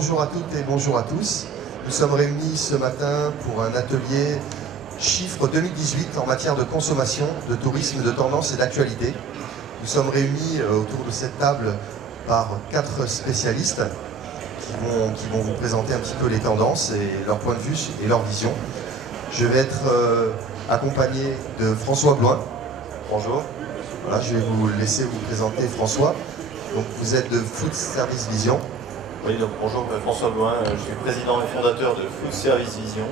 Bonjour à toutes et bonjour à tous. Nous sommes réunis ce matin pour un atelier chiffres 2018 en matière de consommation, de tourisme, de tendance et d'actualité. Nous sommes réunis autour de cette table par 4 spécialistes qui vont vous présenter un petit peu les tendances et leur point de vue et leur vision. Je vais être accompagné de François Bloin. Bonjour. Voilà, je vais vous laisser vous présenter François. Donc vous êtes de Food Service Vision. Oui, donc bonjour, François Bloin, je suis président et fondateur de Food Service Vision.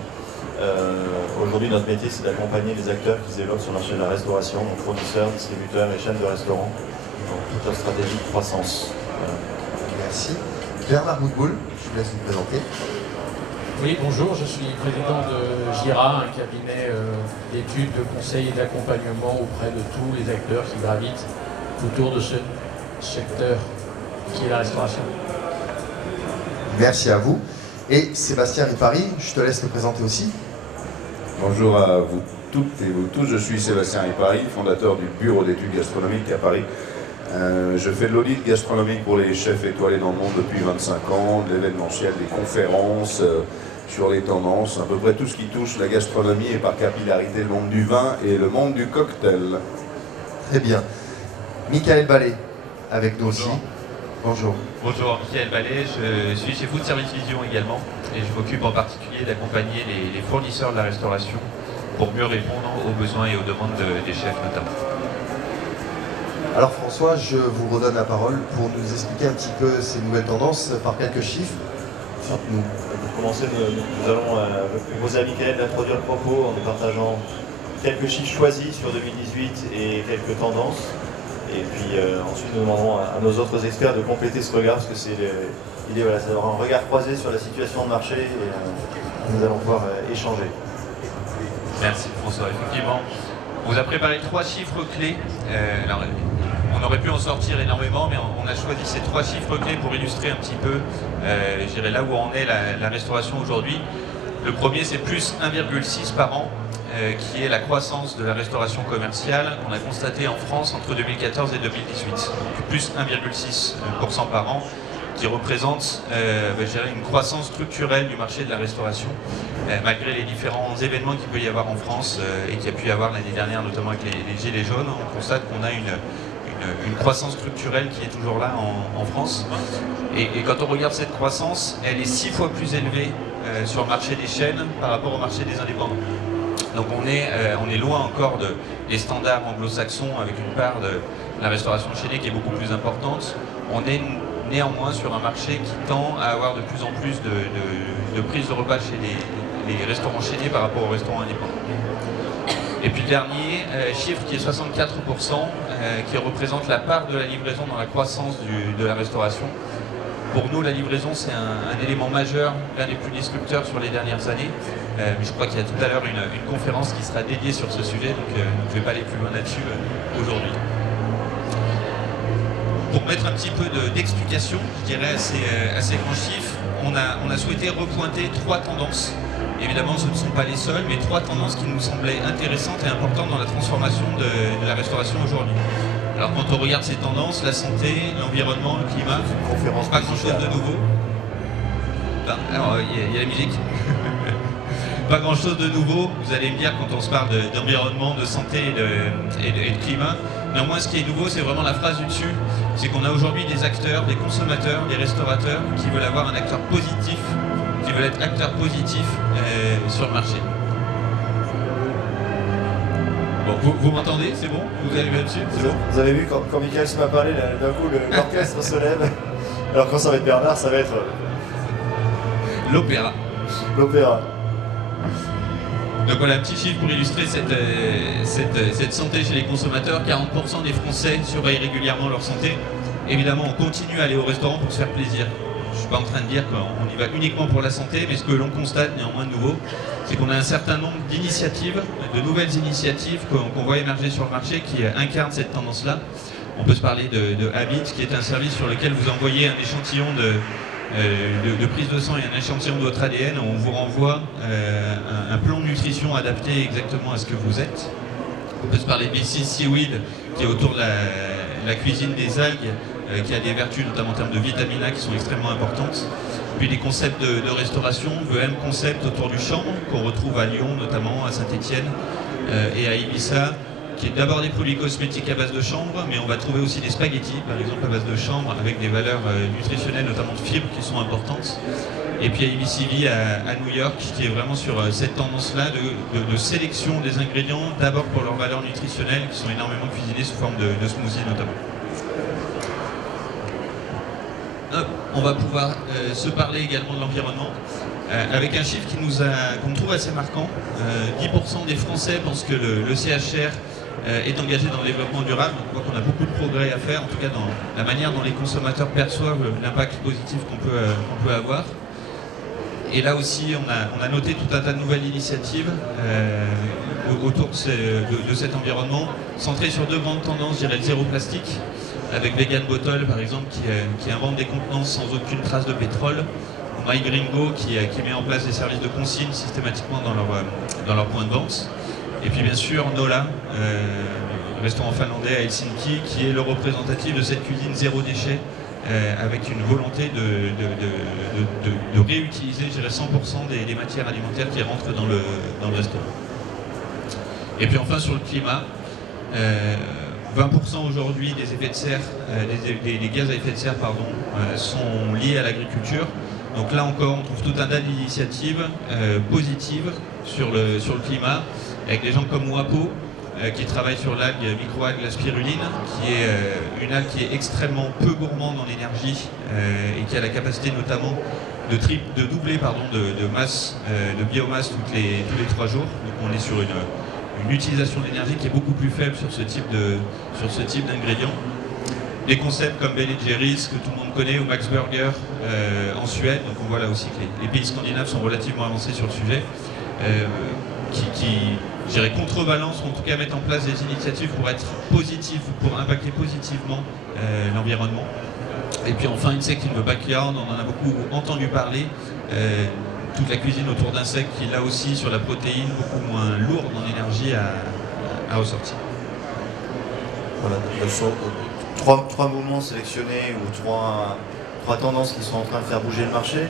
Aujourd'hui, notre métier, c'est d'accompagner les acteurs qui se développent sur le marché de la restauration, donc fournisseurs, distributeurs et chaînes de restaurants, dans toute leur stratégie de croissance. Voilà. Merci. Bernard Boutboul, je vous laisse vous présenter. Oui, bonjour, je suis président de JIRA, un cabinet d'études, de conseil et d'accompagnement auprès de tous les acteurs qui gravitent autour de ce secteur qui est la restauration. Merci à vous. Et Sébastien Ripari, je te laisse le présenter aussi. Bonjour à vous toutes et vous tous, je suis Sébastien Ripari, fondateur du bureau d'études gastronomiques à Paris. Je fais de l'audit gastronomique pour les chefs étoilés dans le monde depuis 25 ans, de l'événementiel, des conférences sur les tendances, à peu près tout ce qui touche la gastronomie et par capillarité le monde du vin et le monde du cocktail. Très bien. Michael Ballet, avec nous aussi. Bonjour. Bonjour, Michael Ballet, je suis chez Food Service Vision également et je m'occupe en particulier d'accompagner les fournisseurs de la restauration pour mieux répondre aux besoins et aux demandes des chefs notamment. Alors François, je vous redonne la parole pour nous expliquer un petit peu ces nouvelles tendances par quelques chiffres. Dites-nous. Pour commencer, nous allons proposer à Michael d'introduire le propos en nous partageant quelques chiffres choisis sur 2018 et quelques tendances. Et puis ensuite nous demanderons à nos autres experts de compléter ce regard, parce que c'est l'idée, voilà, c'est d'avoir un regard croisé sur la situation de marché et nous allons pouvoir échanger. Merci François, effectivement. On vous a préparé 3 chiffres clés. Alors, on aurait pu en sortir énormément, mais on a choisi ces 3 chiffres clés pour illustrer un petit peu je dirais, là où en est la restauration aujourd'hui. Le premier, c'est plus 1,6 par an. Qui est la croissance de la restauration commerciale qu'on a constatée en France entre 2014 et 2018. Donc plus 1,6% par an, qui représente je dirais, une croissance structurelle du marché de la restauration, malgré les différents événements qu'il peut y avoir en France et qu'il y a pu y avoir l'année dernière, notamment avec les Gilets jaunes. On constate qu'on a une croissance structurelle qui est toujours là en France. Et quand on regarde cette croissance, elle est 6 fois plus élevée sur le marché des chaînes par rapport au marché des indépendants. Donc on est loin encore des standards anglo-saxons avec une part de la restauration chaînée qui est beaucoup plus importante. On est néanmoins sur un marché qui tend à avoir de plus en plus de prises de repas chez les restaurants chaînés par rapport aux restaurants indépendants. Et puis le dernier chiffre qui est 64%, qui représente la part de la livraison dans la croissance de la restauration. Pour nous, la livraison, c'est un élément majeur, l'un des plus disrupteurs sur les dernières années. Mais je crois qu'il y a tout à l'heure une conférence qui sera dédiée sur ce sujet, donc je ne vais pas aller plus loin là-dessus aujourd'hui. Pour mettre un petit peu d'explication, je dirais à ces grands chiffres, on a souhaité repointer 3 tendances. Évidemment, ce ne sont pas les seules, mais 3 tendances qui nous semblaient intéressantes et importantes dans la transformation de la restauration aujourd'hui. Alors quand on regarde ces tendances, la santé, l'environnement, le climat, pas grand chose de nouveau. Alors il y a la musique. Pas grand chose de nouveau, vous allez me dire quand on se parle d'environnement, de santé et de climat. Néanmoins ce qui est nouveau, c'est vraiment la phrase du dessus, c'est qu'on a aujourd'hui des acteurs, des consommateurs, des restaurateurs qui veulent avoir un acteur positif, qui veulent être acteurs positifs sur le marché. Bon, vous m'entendez? C'est bon? Vous allez là-dessus? C'est bon? Vous avez vu quand Michael se m'a parlé, d'un coup l'orchestre se lève. Alors quand ça va être Bernard, ça va être l'opéra. L'opéra. Donc voilà un petit chiffre pour illustrer cette santé chez les consommateurs. 40% des Français surveillent régulièrement leur santé. Évidemment, on continue à aller au restaurant pour se faire plaisir. Je ne suis pas en train de dire qu'on y va uniquement pour la santé, mais ce que l'on constate néanmoins de nouveau, c'est qu'on a un certain nombre d'initiatives, de nouvelles initiatives qu'on voit émerger sur le marché qui incarnent cette tendance-là. On peut se parler de Habit, qui est un service sur lequel vous envoyez un échantillon de prise de sang et un échantillon de votre ADN. On vous renvoie un plan de nutrition adapté exactement à ce que vous êtes. On peut se parler de BC Seaweed, qui est autour de la cuisine des algues, qui a des vertus notamment en termes de vitamine A qui sont extrêmement importantes. Puis des concepts de restauration, le même concept autour du chambre, qu'on retrouve à Lyon notamment, à Saint-Étienne et à Ibiza, qui est d'abord des produits cosmétiques à base de chanvre, mais on va trouver aussi des spaghettis, par exemple à base de chanvre, avec des valeurs nutritionnelles, notamment de fibres, qui sont importantes. Et puis à IBCV à New York, qui est vraiment sur cette tendance-là de sélection des ingrédients, d'abord pour leurs valeurs nutritionnelles, qui sont énormément cuisinés sous forme de smoothies notamment. On va pouvoir se parler également de l'environnement, avec un chiffre qu'on trouve assez marquant. 10% des Français pensent que le CHR est engagé dans le développement durable. On voit qu'on a beaucoup de progrès à faire, en tout cas dans la manière dont les consommateurs perçoivent l'impact positif qu'on peut avoir. Et là aussi, on a noté tout un tas de nouvelles initiatives autour de cet environnement, centrées sur deux grandes tendances, je dirais le zéro plastique, avec Vegan Bottle par exemple, qui invente des contenants sans aucune trace de pétrole, ou MyGringo qui met en place des services de consigne systématiquement dans leur point de vente. Et puis bien sûr Nola, restaurant finlandais à Helsinki, qui est le représentatif de cette cuisine zéro déchet, avec une volonté de réutiliser, je dirais, 100% des matières alimentaires qui rentrent dans le restaurant. Et puis enfin sur le climat, 20% aujourd'hui des effets de serre, des gaz à effet de serre sont liés à l'agriculture. Donc là encore, on trouve tout un tas d'initiatives positives sur le climat, avec des gens comme WAPO, qui travaille sur l'algue, microalgue, la spiruline, qui est une algue qui est extrêmement peu gourmande en énergie et qui a la capacité notamment de doubler de masse, de biomasse tous les 3 jours. Donc on est sur une utilisation de l'énergie qui est beaucoup plus faible sur ce type d'ingrédients. Des concepts comme Ben & Jerry's que tout le monde connaît, ou Max Burger en Suède. Donc on voit là aussi que les pays scandinaves sont relativement avancés sur le sujet. Qui je dirais, contrebalance, ou en tout cas mettre en place des initiatives pour être positifs, pour impacter positivement l'environnement. Et puis enfin, Insect in the Backyard, on en a beaucoup entendu parler. Toute la cuisine autour d'insectes qui, là aussi, sur la protéine, beaucoup moins lourde en énergie à ressortir. Voilà, ce sont trois mouvements sélectionnés ou trois tendances qui sont en train de faire bouger le marché.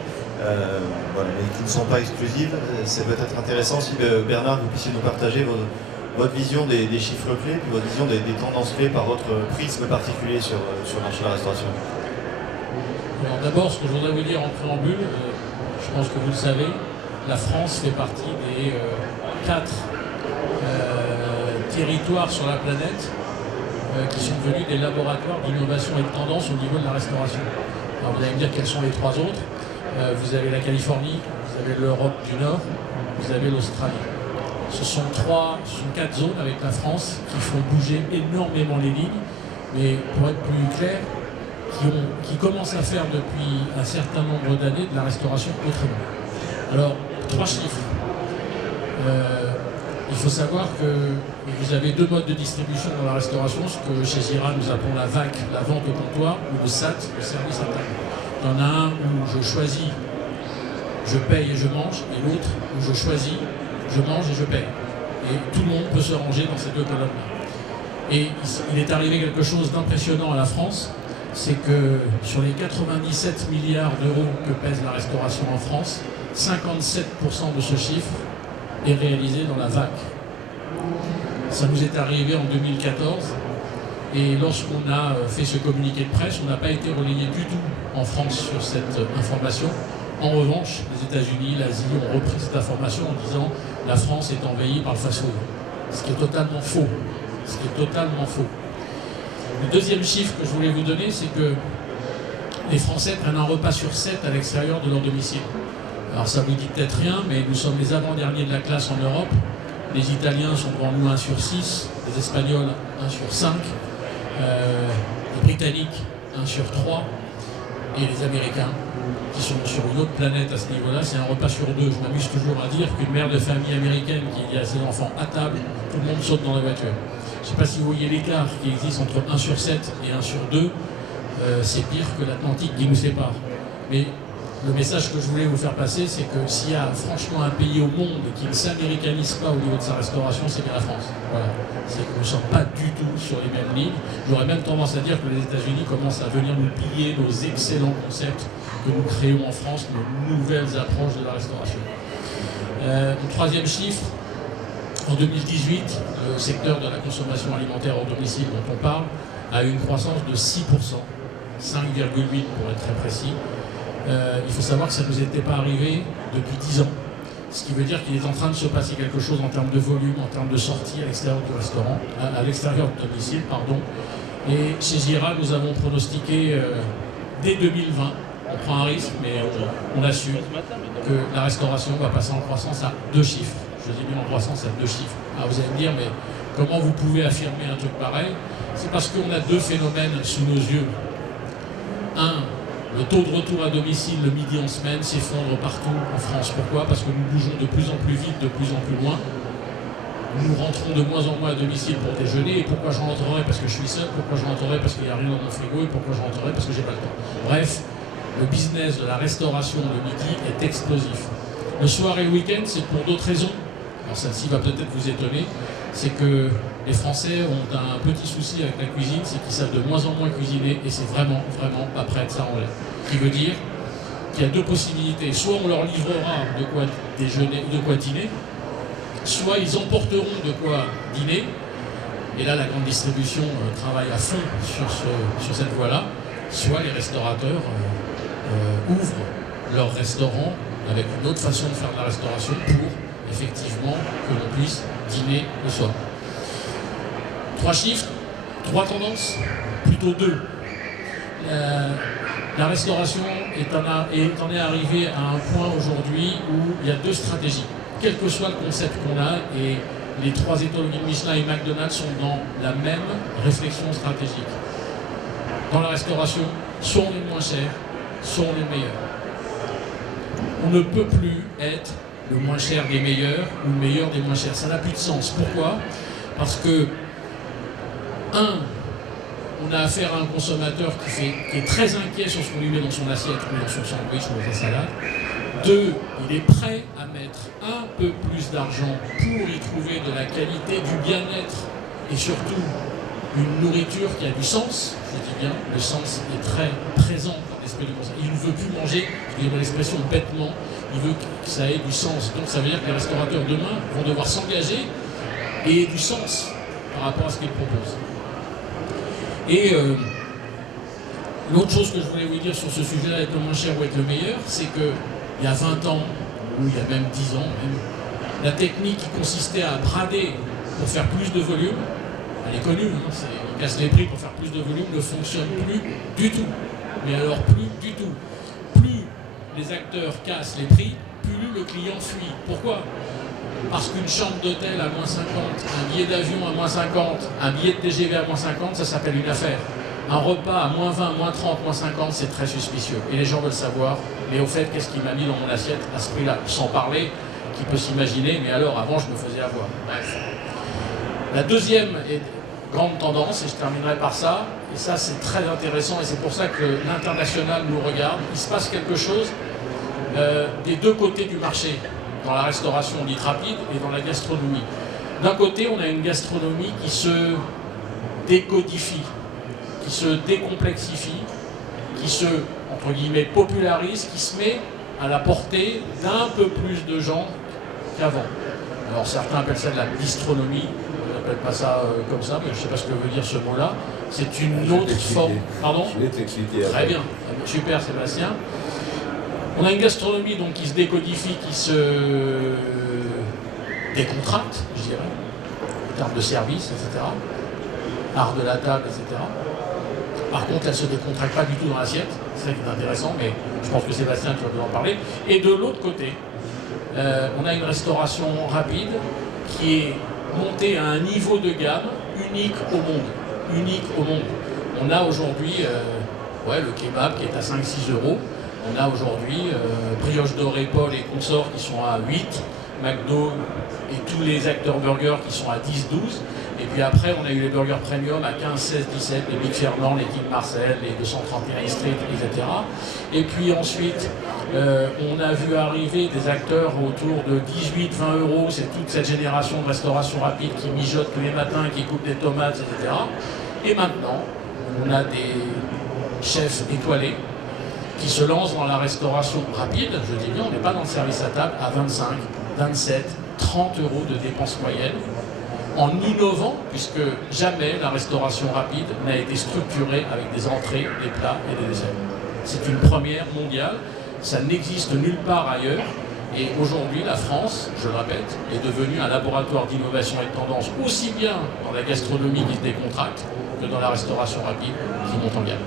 Voilà, mais qui ne sont pas exclusives. C'est peut-être intéressant si Bernard, vous puissiez nous partager votre vision des chiffres clés, puis votre vision des tendances clés par votre prisme particulier sur le marché de la restauration. Alors d'abord, ce que je voudrais vous dire en préambule, je pense que vous le savez, la France fait partie des 4 territoires sur la planète qui sont devenus des laboratoires d'innovation et de tendance au niveau de la restauration. Alors vous allez me dire quels sont les 3 autres. Vous avez la Californie, vous avez l'Europe du Nord, vous avez l'Australie. Ce sont 4 zones avec la France qui font bouger énormément les lignes, mais pour être plus clair, qui commencent à faire depuis un certain nombre d'années de la restauration autrement. Alors, 3 chiffres. Il faut savoir que vous avez 2 modes de distribution dans la restauration, ce que chez Zira nous appelons la VAC, la vente au comptoir, ou le SAT, le service à table. Il y en a un où je choisis, je paye et je mange, et l'autre où je choisis, je mange et je paye. Et tout le monde peut se ranger dans ces 2 colonnes-là. Et il est arrivé quelque chose d'impressionnant à la France, c'est que sur les 97 milliards d'euros que pèse la restauration en France, 57% de ce chiffre est réalisé dans la VAC. Ça nous est arrivé en 2014. Et lorsqu'on a fait ce communiqué de presse, on n'a pas été relayé du tout en France sur cette information. En revanche, les États-Unis, l'Asie ont repris cette information en disant « la France est envahie par le fast-food ». Ce qui est totalement faux. Ce qui est totalement faux. Le deuxième chiffre que je voulais vous donner, c'est que les Français prennent un repas sur 7 à l'extérieur de leur domicile. Alors ça vous dit peut-être rien, mais nous sommes les avant-derniers de la classe en Europe. Les Italiens sont devant nous 1 sur 6, les Espagnols 1 sur 5. Les Britanniques 1 sur 3 et les Américains qui sont sur une autre planète à ce niveau-là, c'est un repas sur 2. Je m'amuse toujours à dire qu'une mère de famille américaine qui a ses enfants à table, tout le monde saute dans la voiture. Je ne sais pas si vous voyez l'écart qui existe entre 1 sur 7 et 1 sur 2, c'est pire que l'Atlantique qui nous sépare. Mais le message que je voulais vous faire passer, c'est que s'il y a franchement un pays au monde qui ne s'américanise pas au niveau de sa restauration, c'est bien la France. Voilà. C'est que nous ne sommes pas du tout sur les mêmes lignes. J'aurais même tendance à dire que les États-Unis commencent à venir nous piller nos excellents concepts que nous créons en France nos nouvelles approches de la restauration. Le troisième chiffre, en 2018, le secteur de la consommation alimentaire hors domicile dont on parle a eu une croissance de 6%, 5,8 pour être très précis. Il faut savoir que ça ne nous était pas arrivé depuis 10 ans. Ce qui veut dire qu'il est en train de se passer quelque chose en termes de volume, en termes de sortie à l'extérieur du restaurant, à l'extérieur du domicile, pardon. Et chez Gira, nous avons pronostiqué dès 2020, on prend un risque, mais on assume que la restauration va passer en croissance à 2 chiffres. Je dis bien en croissance à 2 chiffres. Alors vous allez me dire, mais comment vous pouvez affirmer un truc pareil? C'est parce qu'on a 2 phénomènes sous nos yeux. Un, le taux de retour à domicile le midi en semaine s'effondre partout en France. Pourquoi? Parce que nous bougeons de plus en plus vite, de plus en plus loin. Nous rentrons de moins en moins à domicile pour déjeuner. Et pourquoi je rentrerai? Parce que je suis seul. Pourquoi je rentrerai? Parce qu'il n'y a rien dans mon frigo. Et pourquoi je rentrerai? Parce que j'ai pas le temps. Bref, le business de la restauration le midi est explosif. Le soir et le week-end, c'est pour d'autres raisons. Alors celle-ci va peut-être vous étonner. C'est que les Français ont un petit souci avec la cuisine, c'est qu'ils savent de moins en moins cuisiner et c'est vraiment pas prêt de ça en l'air. Ce qui veut dire qu'il y a 2 possibilités. Soit on leur livrera de quoi déjeuner, de quoi dîner, soit ils emporteront de quoi dîner. Et là, la grande distribution travaille à fond sur cette voie-là. Soit les restaurateurs ouvrent leur restaurant avec une autre façon de faire de la restauration pour effectivement que l'on puisse dîner le soir. 3 chiffres, 3 tendances, plutôt 2. La restauration en est arrivée à un point aujourd'hui où il y a 2 stratégies. Quel que soit le concept qu'on a, et les 3 étoiles Michelin et McDonald's sont dans la même réflexion stratégique. Dans la restauration, soit on est le moins cher, soit on est le meilleur. On ne peut plus être le moins cher des meilleurs ou le meilleur des moins chers. Ça n'a plus de sens. Pourquoi? Parce que, 1, on a affaire à un consommateur qui est très inquiet sur ce qu'on lui met dans son assiette ou dans son sandwich ou dans sa salade. 2, il est prêt à mettre un peu plus d'argent pour y trouver de la qualité, du bien-être et surtout une nourriture qui a du sens. Je dis bien, le sens est très présent dans l'esprit du consommateur. Il ne veut plus manger, il y a l'expression bêtement, il veut que ça ait du sens. Donc ça veut dire que les restaurateurs demain vont devoir s'engager et du sens par rapport à ce qu'ils proposent. Et l'autre chose que je voulais vous dire sur ce sujet-là, être le moins cher ou être le meilleur, c'est qu'il y a 20 ans, ou il y a même 10 ans, la technique qui consistait à brader pour faire plus de volume, elle est connue, hein, on casse les prix pour faire plus de volume, ne fonctionne plus du tout. Mais alors plus du tout. Plus les acteurs cassent les prix, plus le client fuit. Pourquoi? Parce qu'une chambre d'hôtel à moins 50, un billet d'avion à moins 50, un billet de TGV à moins 50, ça s'appelle une affaire. Un repas à moins 20, moins 30, moins 50, c'est très suspicieux. Et les gens veulent savoir, mais au fait, qu'est-ce qu'il m'a mis dans mon assiette à ce prix-là? Sans parler, qui peut s'imaginer, mais alors avant, je me faisais avoir. Bref. La deuxième grande tendance, et je terminerai par ça, et ça c'est très intéressant, et c'est pour ça que l'international nous regarde, il se passe quelque chose des 2 côtés du marché, dans la restauration dite rapide et dans la gastronomie. D'un côté, on a une gastronomie qui se décodifie, qui se décomplexifie, qui se, entre guillemets, popularise, qui se met à la portée d'un peu plus de gens qu'avant. Alors certains appellent ça de la bistronomie, on n'appelle pas ça comme ça, mais je ne sais pas ce que veut dire ce mot-là. C'est une autre forme. Pardon? Je vais t'expliquer. Très bien, super Sébastien. On a une gastronomie donc qui se décodifie, qui se décontracte, je dirais, en termes de service, etc. Art de la table, etc. Par contre, elle ne se décontracte pas du tout dans l'assiette, c'est ça qui est intéressant, mais je pense que Sébastien, tu vas nous en parler. Et de l'autre côté, on a une restauration rapide qui est montée à un niveau de gamme unique au monde. Unique au monde. On a aujourd'hui le kebab qui est à 5-6 euros. On a aujourd'hui Brioche Dorée, Paul et consorts qui sont à 8, McDo et tous les acteurs burgers qui sont à 10-12. Et puis après, on a eu les burgers premium à 15, 16, 17, les Big Fernand, les King Marcel, les 231 Street, etc. Et puis ensuite, on a vu arriver des acteurs autour de 18-20 euros. C'est toute cette génération de restauration rapide qui mijote tous les matins, qui coupe des tomates, etc. Et maintenant, on a des chefs étoilés qui se lance dans la restauration rapide, je dis bien, on n'est pas dans le service à table, à 25, 27, 30 euros de dépenses moyennes, en innovant, puisque jamais la restauration rapide n'a été structurée avec des entrées, des plats et des desserts. C'est une première mondiale, ça n'existe nulle part ailleurs, et aujourd'hui la France, je le répète, est devenue un laboratoire d'innovation et de tendance, aussi bien dans la gastronomie qui se décontracte, que dans la restauration rapide qui monte en gamme.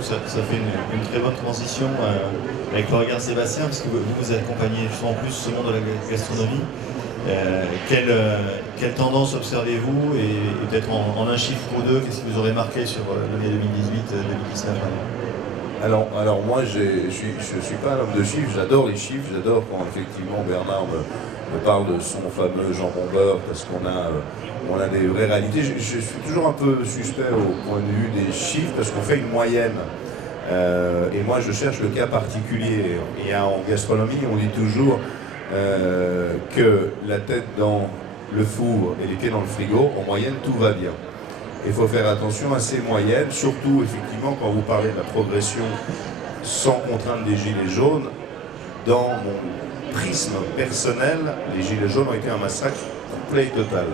Ça fait une très bonne transition avec le regard Sébastien, parce que vous accompagnez en plus ce monde de la gastronomie. Quelle tendance observez-vous et peut-être en un chiffre ou deux, qu'est-ce qui vous aurait marqué sur l'année 2018-2019? Alors moi, je suis pas un homme de chiffres, j'adore les chiffres, j'adore quand effectivement Bernard me parle de son fameux jambon beurre, parce qu'on a des vraies réalités. Je suis toujours un peu suspect au point de vue des chiffres, parce qu'on fait une moyenne. Et moi, je cherche le cas particulier. Et en gastronomie, on dit toujours que la tête dans le four et les pieds dans le frigo, en moyenne, tout va bien. Il faut faire attention à ces moyennes, surtout effectivement quand vous parlez de la progression sans contrainte des gilets jaunes. Dans mon prisme personnel, les gilets jaunes ont été un massacre complet et total.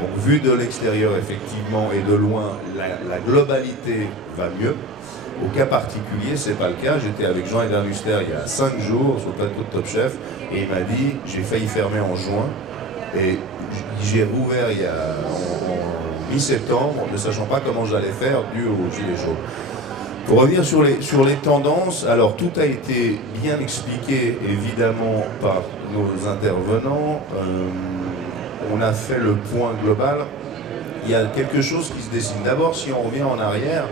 Donc vu de l'extérieur effectivement et de loin, la globalité va mieux. Au cas particulier, c'est pas le cas. J'étais avec Jean-Edouard Luster il y a 5 jours sur le plateau de Top Chef et il m'a dit j'ai failli fermer en juin et j'ai rouvert en mi-septembre, ne sachant pas comment j'allais faire dû aux gilets jaunes. Pour revenir sur les tendances, alors tout a été bien expliqué évidemment par nos intervenants. On a fait le point global. Il y a quelque chose qui se dessine. D'abord, si on revient en arrière,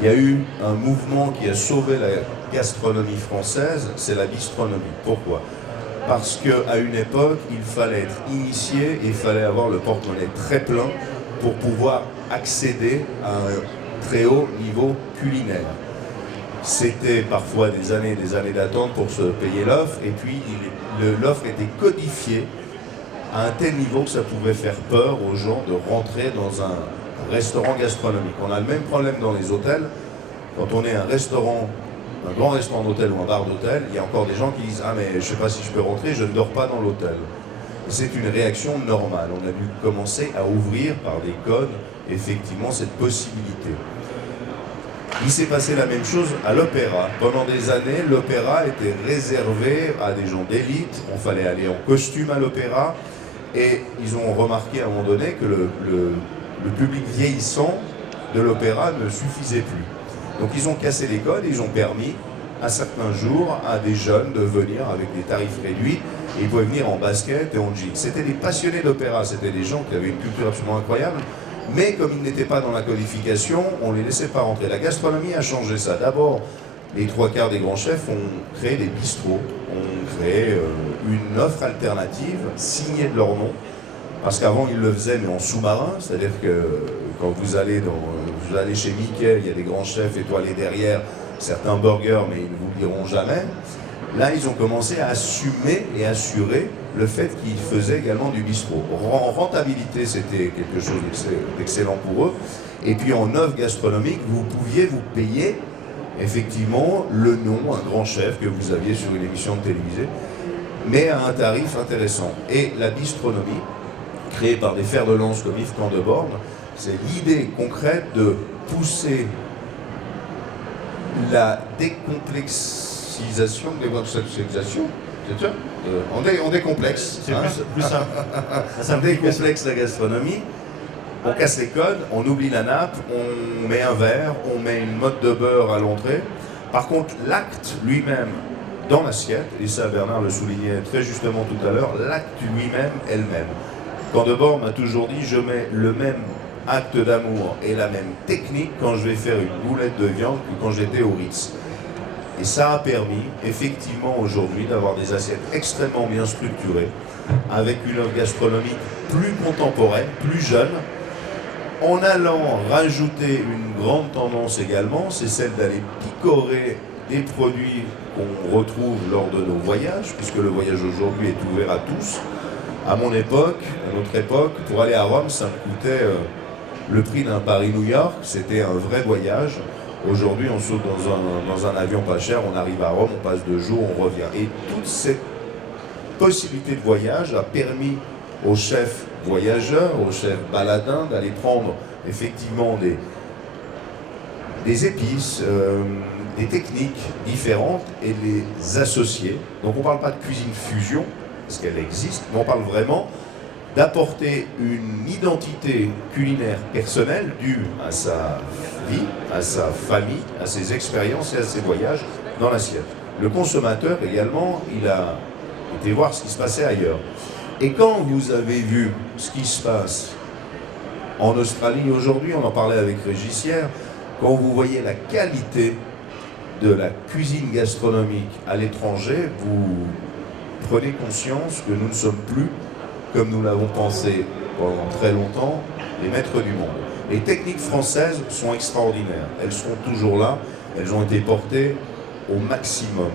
il y a eu un mouvement qui a sauvé la gastronomie française, c'est la bistronomie. Pourquoi ? Parce qu'à une époque, il fallait être initié et il fallait avoir le porte-monnaie très plein pour pouvoir accéder à un très haut niveau culinaire. C'était parfois des années d'attente pour se payer l'offre, et puis l'offre était codifiée à un tel niveau que ça pouvait faire peur aux gens de rentrer dans un restaurant gastronomique. On a le même problème dans les hôtels. Quand on est un grand restaurant d'hôtel ou un bar d'hôtel, il y a encore des gens qui disent « Ah mais je ne sais pas si je peux rentrer, je ne dors pas dans l'hôtel ». C'est une réaction normale. On a dû commencer à ouvrir par des codes, effectivement, cette possibilité. Il s'est passé la même chose à l'opéra. Pendant des années, l'opéra était réservé à des gens d'élite. On fallait aller en costume à l'opéra. Et ils ont remarqué à un moment donné que le public vieillissant de l'opéra ne suffisait plus. Donc ils ont cassé les codes et ils ont permis à certains jours à des jeunes de venir avec des tarifs réduits. Et ils pouvaient venir en basket et en jeans. C'était des passionnés d'opéra, c'était des gens qui avaient une culture absolument incroyable. Mais comme ils n'étaient pas dans la codification, on ne les laissait pas rentrer. La gastronomie a changé ça. D'abord, les 3/4 des grands chefs ont créé des bistrots, ont créé une offre alternative signée de leur nom. Parce qu'avant, ils le faisaient, mais en sous-marin. C'est-à-dire que quand vous allez chez Mickey, il y a des grands chefs étoilés derrière, certains burgers, mais ils ne vous le diront jamais. Là, ils ont commencé à assumer et assurer le fait qu'ils faisaient également du bistrot. En rentabilité, c'était quelque chose d'excellent pour eux. Et puis en offre gastronomique, vous pouviez vous payer effectivement le nom, un grand chef que vous aviez sur une émission de télévisée, mais à un tarif intéressant. Et la bistronomie, créée par des fers de lance comme Yves Candeborn, c'est l'idée concrète de pousser la décomplexisation, c'est ça, on décomplexe. C'est plus simple. Ça décomplexe la gastronomie, on casse les codes, on oublie la nappe, on met un verre, on met une motte de beurre à l'entrée. Par contre, l'acte lui-même dans l'assiette, et ça Bernard le soulignait très justement tout à l'heure, l'acte lui-même est le même. Candeborn m'a toujours dit, je mets le même acte d'amour et la même technique quand je vais faire une boulette de viande que quand j'étais au Ritz. Et ça a permis effectivement aujourd'hui d'avoir des assiettes extrêmement bien structurées, avec une offre gastronomique plus contemporaine, plus jeune, en allant rajouter une grande tendance également, c'est celle d'aller picorer des produits qu'on retrouve lors de nos voyages, puisque le voyage aujourd'hui est ouvert à tous. À mon époque, à notre époque, pour aller à Rome, ça me coûtait le prix d'un Paris-New York, c'était un vrai voyage. Aujourd'hui, on saute dans un avion pas cher, on arrive à Rome, on passe 2 jours, on revient. Et toute cette possibilité de voyage a permis aux chefs voyageurs, aux chefs baladins d'aller prendre effectivement des épices, des techniques différentes et les associer. Donc on ne parle pas de cuisine fusion, parce qu'elle existe, mais on parle vraiment d'apporter une identité culinaire personnelle due à sa vie, à sa famille, à ses expériences et à ses voyages dans l'assiette. Le consommateur également, il a été voir ce qui se passait ailleurs. Et quand vous avez vu ce qui se passe en Australie aujourd'hui, on en parlait avec Régis hier, quand vous voyez la qualité de la cuisine gastronomique à l'étranger, vous prenez conscience que nous ne sommes plus, comme nous l'avons pensé pendant très longtemps, les maîtres du monde. Les techniques françaises sont extraordinaires, elles seront toujours là, elles ont été portées au maximum,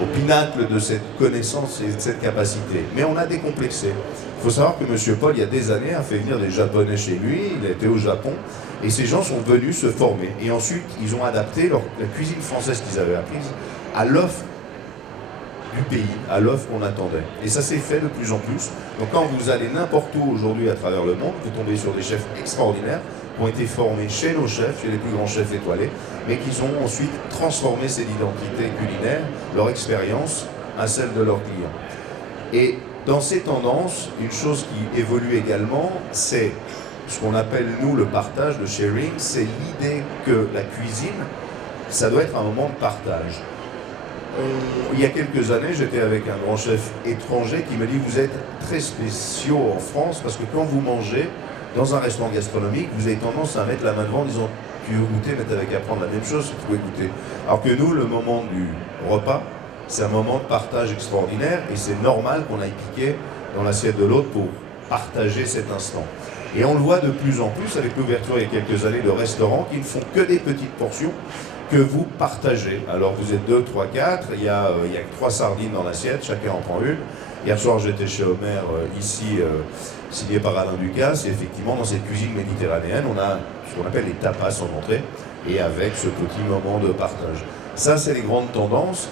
au pinacle de cette connaissance et de cette capacité. Mais on a décomplexé. Il faut savoir que M. Paul, il y a des années, a fait venir des Japonais chez lui, il a été au Japon, et ces gens sont venus se former. Et ensuite, ils ont adapté la cuisine française qu'ils avaient apprise à l'offre du pays, à l'offre qu'on attendait. Et ça s'est fait de plus en plus. Donc quand vous allez n'importe où aujourd'hui à travers le monde, vous tombez sur des chefs extraordinaires qui ont été formés chez nos chefs, chez les plus grands chefs étoilés, mais qui ont ensuite transformé cette identité culinaire, leur expérience, à celle de leurs clients. Et dans ces tendances, une chose qui évolue également, c'est ce qu'on appelle, nous, le partage, le sharing, c'est l'idée que la cuisine, ça doit être un moment de partage. Il y a quelques années, j'étais avec un grand chef étranger qui me dit « Vous êtes très spéciaux en France parce que quand vous mangez dans un restaurant gastronomique, vous avez tendance à mettre la main devant en disant « Tu veux goûter, mais t'avais qu'à prendre la même chose, tu pouvais goûter. » Alors que nous, le moment du repas, c'est un moment de partage extraordinaire et c'est normal qu'on aille piquer dans l'assiette de l'autre pour partager cet instant. Et on le voit de plus en plus avec l'ouverture il y a quelques années de restaurants qui ne font que des petites portions que vous partagez. Alors vous êtes 2, 3, 4, il y a 3 sardines dans l'assiette, chacun en prend une. Hier soir j'étais chez Homer, ici, signé par Alain Ducasse, et effectivement dans cette cuisine méditerranéenne, on a ce qu'on appelle les tapas en entrée, et avec ce petit moment de partage. Ça c'est les grandes tendances.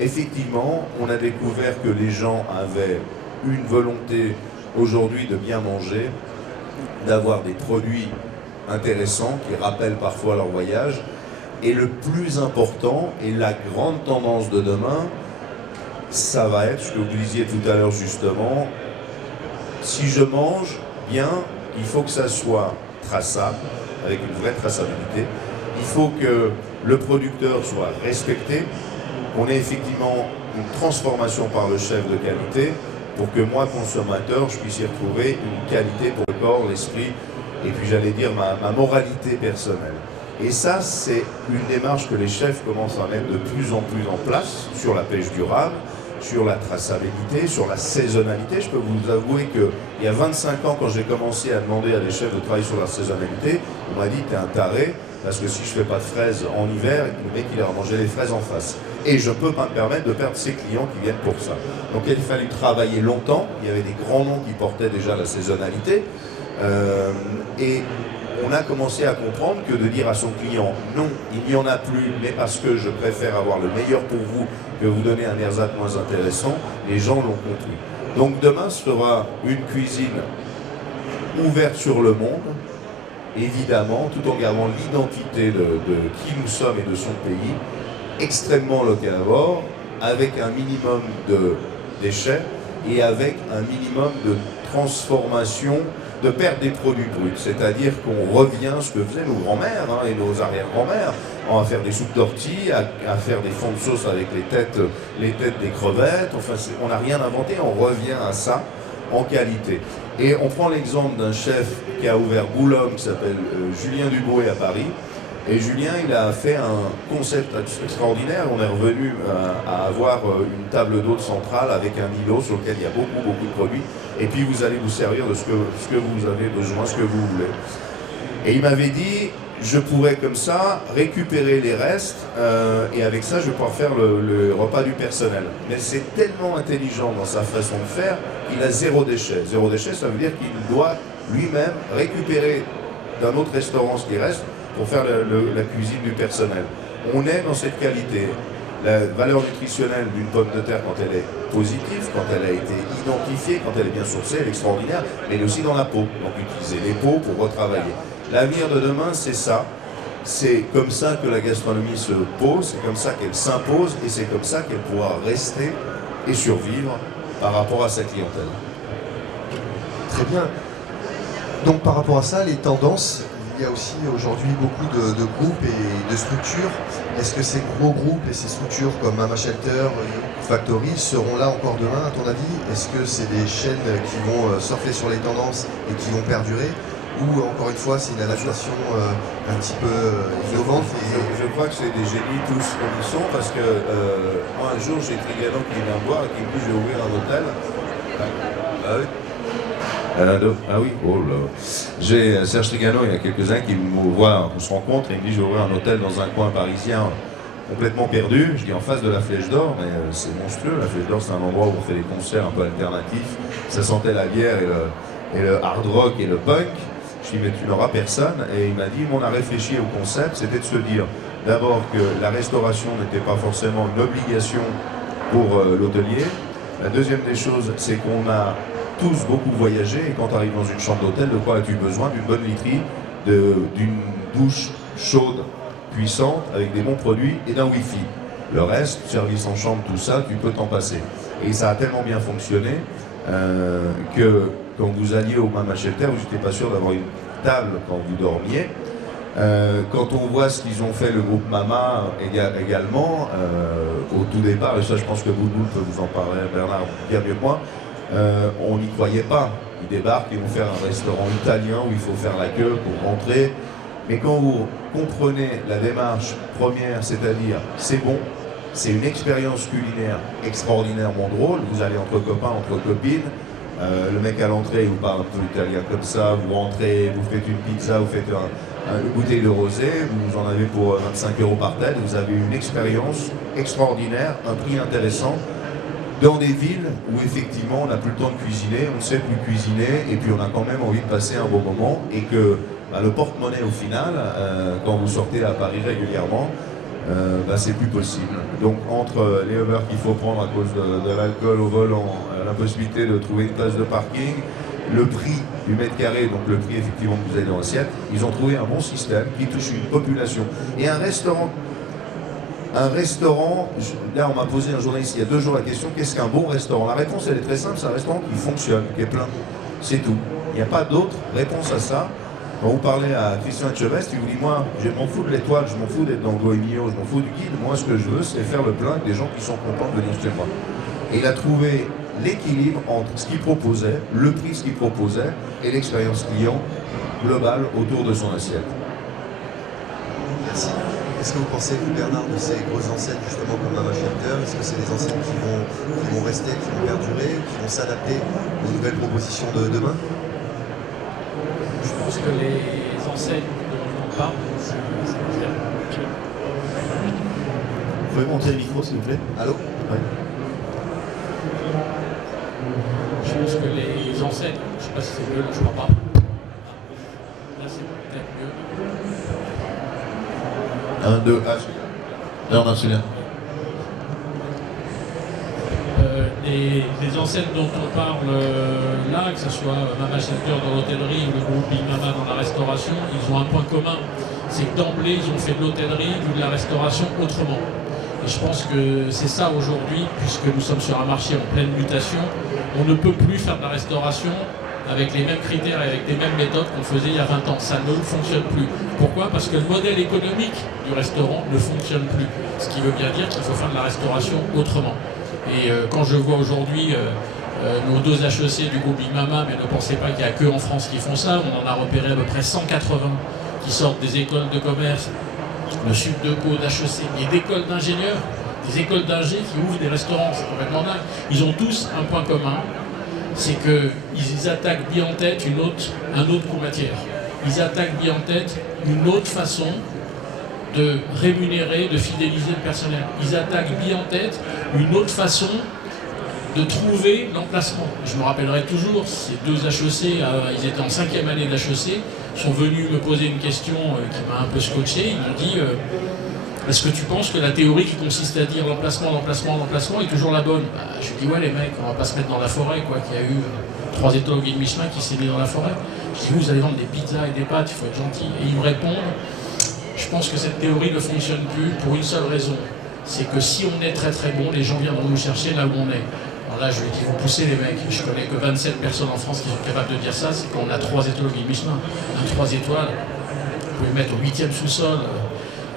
Effectivement, on a découvert que les gens avaient une volonté aujourd'hui de bien manger, d'avoir des produits intéressants qui rappellent parfois leur voyage. Et le plus important, et la grande tendance de demain, ça va être ce que vous disiez tout à l'heure justement, si je mange bien, il faut que ça soit traçable, avec une vraie traçabilité. Il faut que le producteur soit respecté, qu'on ait effectivement une transformation par le chef de qualité, pour que moi, consommateur, je puisse y retrouver une qualité pour le corps, l'esprit, et puis j'allais dire ma moralité personnelle. Et ça, c'est une démarche que les chefs commencent à mettre de plus en plus en place sur la pêche durable, sur la traçabilité, sur la saisonnalité. Je peux vous avouer qu'il y a 25 ans, quand j'ai commencé à demander à des chefs de travailler sur la saisonnalité, on m'a dit « t'es un taré, parce que si je ne fais pas de fraises en hiver, le mec il ira manger les fraises en face. » Et je ne peux pas me permettre de perdre ces clients qui viennent pour ça. Donc il a fallu travailler longtemps, il y avait des grands noms qui portaient déjà la saisonnalité, et on a commencé à comprendre que de dire à son client « non, il n'y en a plus, mais parce que je préfère avoir le meilleur pour vous que vous donner un ersatz moins intéressant », les gens l'ont compris. Donc demain sera une cuisine ouverte sur le monde, évidemment, tout en gardant l'identité de qui nous sommes et de son pays, extrêmement locavore, avec un minimum de déchets et avec un minimum de transformation, de perte des produits bruts. C'est-à-dire qu'on revient à ce que faisaient nos grands-mères et nos arrière-grands-mères. On va faire des soupes d'ortie, à faire des fonds de sauce avec les têtes des crevettes. Enfin, on n'a rien inventé, on revient à ça en qualité. Et on prend l'exemple d'un chef qui a ouvert Boulogne, qui s'appelle Julien Dubois à Paris. Et Julien, il a fait un concept extraordinaire. On est revenu à avoir une table d'hôte centrale avec un îlot sur lequel il y a beaucoup de produits. Et puis vous allez vous servir de ce que vous avez besoin, ce que vous voulez. Et il m'avait dit, je pourrais comme ça récupérer les restes et avec ça, je vais pouvoir faire le repas du personnel. Mais c'est tellement intelligent dans sa façon de faire qu'il a zéro déchet. Zéro déchet, ça veut dire qu'il doit lui-même récupérer d'un autre restaurant ce qui reste pour faire la cuisine du personnel. On est dans cette qualité. La valeur nutritionnelle d'une pomme de terre, quand elle est positive, quand elle a été identifiée, quand elle est bien sourcée, elle est extraordinaire, mais elle est aussi dans la peau. Donc utiliser les peaux pour retravailler. L'avenir de demain, c'est ça. C'est comme ça que la gastronomie se pose, c'est comme ça qu'elle s'impose et c'est comme ça qu'elle pourra rester et survivre par rapport à sa clientèle. Très bien. Donc par rapport à ça, les tendances, il y a aussi aujourd'hui beaucoup de groupes et de structures. Est-ce que ces gros groupes et ces structures comme Mama Shelter, Factory seront là encore demain à ton avis? Est-ce que c'est des chaînes qui vont surfer sur les tendances et qui vont perdurer? Ou encore une fois c'est une adaptation un petit peu innovante? Je crois que c'est des génies tous comme ils sont parce que moi un jour j'ai Trigano qui vient me voir et qui me dit je vais ouvrir un hôtel. Ah oui. Ah oui, oh là. J'ai Serge Trigano, il y a quelques-uns qui me voient, on se rencontre et il me dit je vais ouvrir un hôtel dans un coin parisien complètement perdu. Je dis en face de la Flèche d'Or, mais c'est monstrueux. La Flèche d'Or c'est un endroit où on fait des concerts un peu alternatifs. Ça sentait la bière et le hard rock et le punk. Je lui ai dit, mais tu n'auras personne. Et il m'a dit, on a réfléchi au concept, c'était de se dire d'abord que la restauration n'était pas forcément une obligation pour l'hôtelier. La deuxième des choses, c'est qu'on a tous beaucoup voyagé. Et quand tu arrives dans une chambre d'hôtel, de quoi as-tu besoin? D'une bonne literie, d'une douche chaude, puissante, avec des bons produits et d'un Wi-Fi. Le reste, service en chambre, tout ça, tu peux t'en passer. Et ça a tellement bien fonctionné que quand vous alliez au Mama Shelter, vous n'étiez pas sûr d'avoir une table quand vous dormiez. Quand on voit ce qu'ils ont fait, le groupe Mama également, au tout départ, et ça je pense que Boudou peut vous en parler, Bernard, bien mieux que moi, on n'y croyait pas. Ils débarquent, ils vont faire un restaurant italien où il faut faire la queue pour rentrer. Mais quand vous comprenez la démarche première, c'est-à-dire c'est bon, c'est une expérience culinaire extraordinairement drôle, vous allez entre copains, entre copines, le mec à l'entrée il vous parle un peu italien comme ça, vous rentrez, vous faites une pizza, vous faites une bouteille de rosé, vous en avez pour 25 € par tête, vous avez une expérience extraordinaire, un prix intéressant, dans des villes où effectivement on n'a plus le temps de cuisiner, on ne sait plus cuisiner, et puis on a quand même envie de passer un bon moment, et que le porte-monnaie au final, quand vous sortez à Paris régulièrement, c'est plus possible. Donc entre les Uber qu'il faut prendre à cause de l'alcool au volant, l'impossibilité de trouver une place de parking, le prix du mètre carré, donc le prix effectivement que vous avez dans l'assiette, ils ont trouvé un bon système qui touche une population. Et un restaurant, là on m'a posé un journaliste il y a 2 jours la question, qu'est-ce qu'un bon restaurant? La réponse elle est très simple, c'est un restaurant qui fonctionne, qui est plein. C'est tout. Il n'y a pas d'autre réponse à ça. Quand vous parlez à Christian Etchebest, il vous dit, moi, je m'en fous de l'étoile, je m'en fous d'être dans le Goemio, je m'en fous du guide, moi, ce que je veux, c'est faire le plein avec des gens qui sont contents de venir chez moi. Et il a trouvé l'équilibre entre ce qu'il proposait, le prix ce qu'il proposait, et l'expérience client globale autour de son assiette. Merci. Qu'est-ce que vous pensez, vous, Bernard, de ces grosses enseignes, justement, comme Mama Shelter? Est-ce que c'est des enseignes qui vont rester, qui vont perdurer, qui vont s'adapter aux nouvelles propositions de demain? Je pense que les enseignes dont on parle, Vous pouvez monter le micro, s'il vous plaît? Allô? Ouais. je pense que les enseignes, je ne sais pas si c'est mieux, je ne crois pas. Là, c'est peut-être mieux. 1, 2, non, c'est bien. Les enseignes dont on parle là, que ce soit Mama Shelter dans l'hôtellerie ou le groupe Big Mama dans la restauration, ils ont un point commun. C'est que d'emblée, ils ont fait de l'hôtellerie ou de la restauration autrement. Et je pense que c'est ça aujourd'hui, puisque nous sommes sur un marché en pleine mutation. On ne peut plus faire de la restauration avec les mêmes critères et avec les mêmes méthodes qu'on faisait il y a 20 ans. Ça ne fonctionne plus. Pourquoi? Parce que le modèle économique du restaurant ne fonctionne plus. Ce qui veut bien dire qu'il faut faire de la restauration autrement. Et quand je vois aujourd'hui nos 2 HEC du groupe Big Mama, mais ne pensez pas qu'il n'y a que en France qui font ça, on en a repéré à peu près 180 qui sortent des écoles de commerce, le Sud de Côte, d'HEC, et d'écoles d'ingénieurs, des écoles d'ingé qui ouvrent des restaurants, c'est complètement dingue. Ils ont tous un point commun, c'est qu'ils attaquent bien en tête un autre coup matière. Ils attaquent bien en tête une autre façon de rémunérer, de fidéliser le personnel. Ils attaquent bien en tête une autre façon de trouver l'emplacement. Je me rappellerai toujours, ces 2 HEC, ils étaient en 5e année d'HEC, sont venus me poser une question qui m'a un peu scotché. Ils m'ont dit est-ce que tu penses que la théorie qui consiste à dire l'emplacement est toujours la bonne? Je lui dis ouais les mecs, on va pas se mettre dans la forêt quoi, qu'il y a eu 3 étoiles au guide Michelin qui s'est mis dans la forêt. Je dis vous allez vendre des pizzas et des pâtes, il faut être gentil. Et ils me répondent je pense que cette théorie ne fonctionne plus pour une seule raison. C'est que si on est très très bon, les gens viendront nous chercher là où on est. Alors là, je lui ai dit, vous poussez les mecs. Je connais que 27 personnes en France qui sont capables de dire ça. C'est qu'on a 3 étoiles au guide Michelin. Un 3 étoiles, vous pouvez le mettre au 8e sous-sol,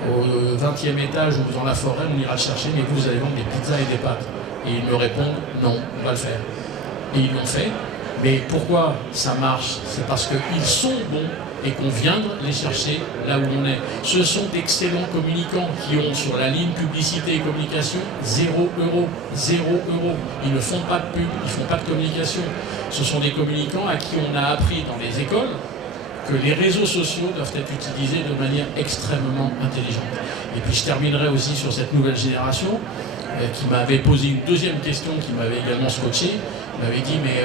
au 20e étage ou dans la forêt, on ira le chercher, mais vous allez vendre des pizzas et des pâtes. Et ils me répondent, non, on va le faire. Et ils l'ont fait. Mais pourquoi ça marche? C'est parce qu'ils sont bons et qu'on viendra les chercher là où on est. Ce sont d'excellents communicants qui ont sur la ligne publicité et communication 0 €. 0 €. Ils ne font pas de pub, ils ne font pas de communication. Ce sont des communicants à qui on a appris dans les écoles que les réseaux sociaux doivent être utilisés de manière extrêmement intelligente. Et puis je terminerai aussi sur cette nouvelle génération qui m'avait posé une deuxième question qui m'avait également scotché. Il m'avait dit mais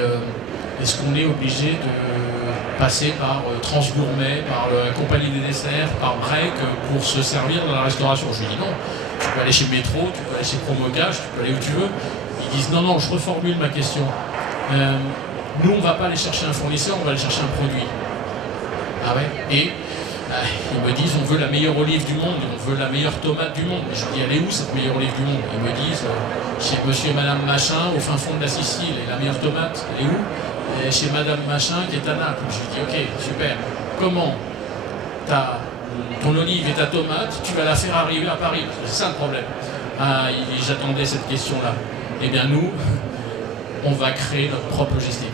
est-ce qu'on est obligé de passer par Transgourmet, par la compagnie des desserts, par Break pour se servir dans la restauration? Je lui dis non, tu peux aller chez Métro, tu peux aller chez Promocage, tu peux aller où tu veux. Ils disent non, je reformule ma question. Nous on ne va pas aller chercher un fournisseur, on va aller chercher un produit. Ah ouais. Et ils me disent on veut la meilleure olive du monde, on veut la meilleure tomate du monde. Et je dis elle est où cette meilleure olive du monde? Ils me disent chez monsieur et madame machin au fin fond de la Sicile. Et la meilleure tomate, elle est où? Et chez madame machin qui est à Naples. Je lui dis ok, super. Comment ton olive et ta tomate, tu vas la faire arriver à Paris? C'est ça le problème. J'attendais cette question-là. Eh bien nous, on va créer notre propre logistique.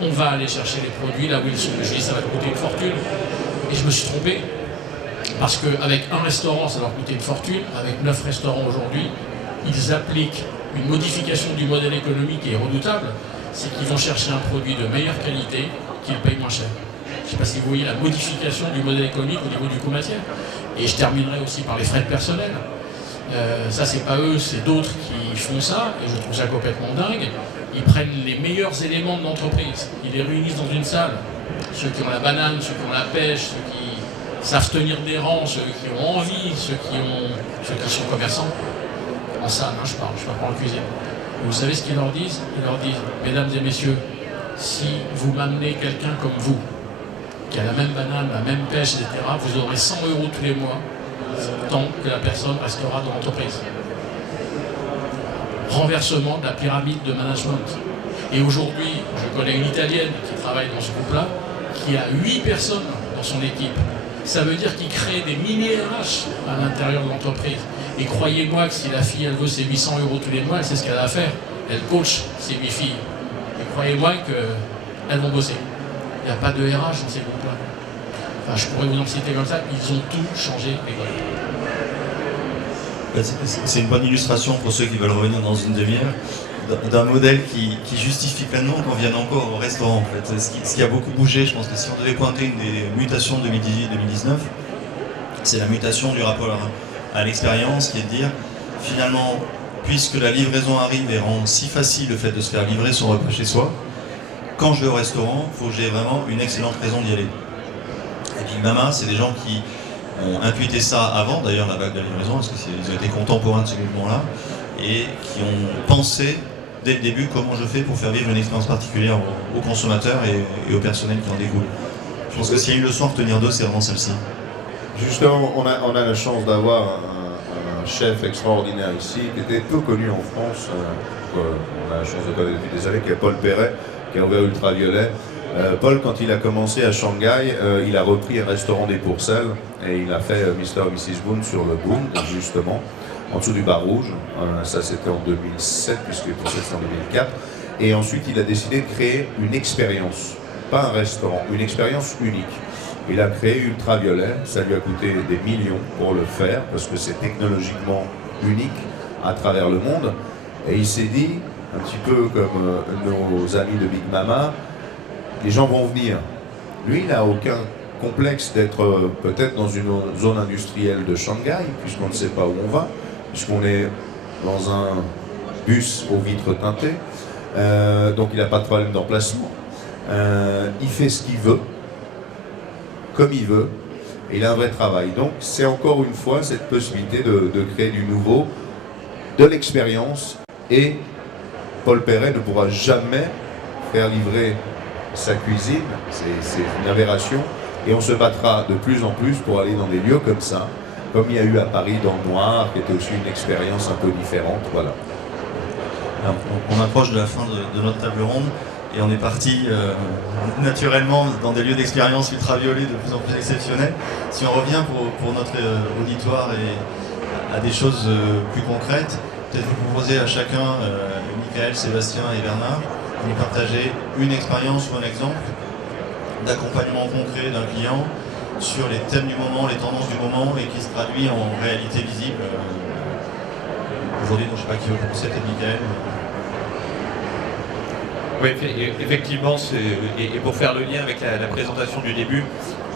On va aller chercher les produits là où ils sont. Je dis ça va coûter une fortune. Et je me suis trompé. Parce qu'avec un restaurant, ça leur coûtait une fortune. Avec 9 restaurants aujourd'hui, ils appliquent une modification du modèle économique qui est redoutable. C'est qu'ils vont chercher un produit de meilleure qualité qu'ils payent moins cher. Je ne sais pas si vous voyez la modification du modèle économique au niveau du coût matière. Et je terminerai aussi par les frais de personnel. Ça, c'est pas eux, c'est d'autres qui font ça. Et je trouve ça complètement dingue. Ils prennent les meilleurs éléments de l'entreprise. Ils les réunissent dans une salle. Ceux qui ont la banane, ceux qui ont la pêche, ceux qui savent tenir des rangs, ceux qui ont envie, ceux qui sont commerçants. En salle, je parle pas en cuisine. Et vous savez ce qu'ils leur disent? Ils leur disent, mesdames et messieurs, si vous m'amenez quelqu'un comme vous, qui a la même banane, la même pêche, etc., vous aurez 100 € tous les mois, tant que la personne restera dans l'entreprise. Renversement de la pyramide de management. Et aujourd'hui, je connais une Italienne qui travaille dans ce groupe-là, qui a 8 personnes dans son équipe. Ça veut dire qu'il crée des mini-RH à l'intérieur de l'entreprise. Et croyez-moi que si la fille, elle veut ses 800 € tous les mois, elle sait ce qu'elle a à faire. Elle coach ses 8 filles. Et croyez-moi qu'elles vont bosser. Il n'y a pas de RH dans ces groupes-là. Enfin, je pourrais vous en citer comme ça. Ils ont tout changé, les gars. C'est une bonne illustration pour ceux qui veulent revenir dans une demi-heure d'un modèle qui justifie pleinement qu'on vienne encore au restaurant. En fait. Ce qui a beaucoup bougé, je pense que si on devait pointer une des mutations de 2018-2019, c'est la mutation du rapport à l'expérience, qui est de dire, finalement, puisque la livraison arrive et rend si facile le fait de se faire livrer son repas chez soi, quand je vais au restaurant, il faut que j'ai vraiment une excellente raison d'y aller. Et Big Mama, c'est des gens qui ont intuité ça avant, d'ailleurs, la vague de la livraison, parce qu'ils ont été contemporains de ce mouvement-là, et qui ont pensé dès le début comment je fais pour faire vivre une expérience particulière aux consommateurs et au personnel qui en découle. Je pense que s'il y a une leçon à retenir d'eux, c'est vraiment celle-ci. Justement, on a la chance d'avoir un chef extraordinaire ici, qui était peu connu en France, on a la chance de connaître depuis des années, qui est Paul Perret, qui a ouvert Ultraviolet. Paul, quand il a commencé à Shanghai, il a repris un restaurant des Pourcelles et il a fait Mr. et Mrs. Boone sur le Boone, justement, en dessous du bar rouge. Ça, c'était en 2007, puisque les Pourcelles, c'est en 2004. Et ensuite, il a décidé de créer une expérience, pas un restaurant, une expérience unique. Il a créé Ultraviolet, ça lui a coûté des millions pour le faire, parce que c'est technologiquement unique à travers le monde. Et il s'est dit, un petit peu comme nos amis de Big Mama, les gens vont venir. Lui, il n'a aucun complexe d'être peut-être dans une zone industrielle de Shanghai, puisqu'on ne sait pas où on va, puisqu'on est dans un bus aux vitres teintées, donc il n'a pas de problème d'emplacement. Il fait ce qu'il veut. comme il veut, et il a un vrai travail. Donc c'est encore une fois cette possibilité de créer du nouveau, de l'expérience, et Paul Perret ne pourra jamais faire livrer sa cuisine, c'est une aberration, et on se battra de plus en plus pour aller dans des lieux comme ça, comme il y a eu à Paris dans le Noir, qui était aussi une expérience un peu différente, voilà. Alors, on approche de la fin de notre table ronde et on est parti naturellement dans des lieux d'expérience ultraviolets de plus en plus exceptionnels. Si on revient pour notre auditoire et à des choses plus concrètes, peut-être vous proposer à chacun, Michael, Sébastien et Bernard, de nous partager une expérience ou un exemple d'accompagnement concret d'un client sur les thèmes du moment, les tendances du moment et qui se traduit en réalité visible. Aujourd'hui, je ne sais pas qui veut commencer, peut-être Michael. Oui, effectivement, et pour faire le lien avec la présentation du début,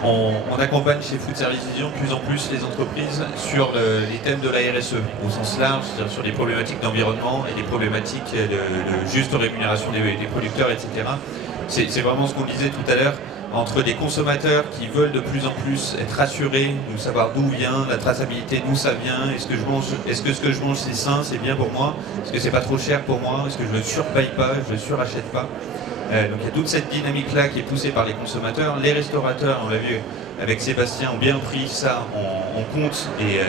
on accompagne chez Food Service Vision de plus en plus les entreprises sur les thèmes de la RSE, au sens large, c'est-à-dire sur les problématiques d'environnement et les problématiques de juste rémunération des producteurs, etc. C'est vraiment ce qu'on disait tout à l'heure, entre des consommateurs qui veulent de plus en plus être rassurés, de savoir d'où vient, la traçabilité, d'où ça vient, est-ce que ce que je mange c'est sain, c'est bien pour moi, est-ce que c'est pas trop cher pour moi, est-ce que je ne le surpaye pas, je ne le surachète pas. Donc il y a toute cette dynamique-là qui est poussée par les consommateurs. Les restaurateurs, on l'a vu avec Sébastien, ont bien pris ça en compte et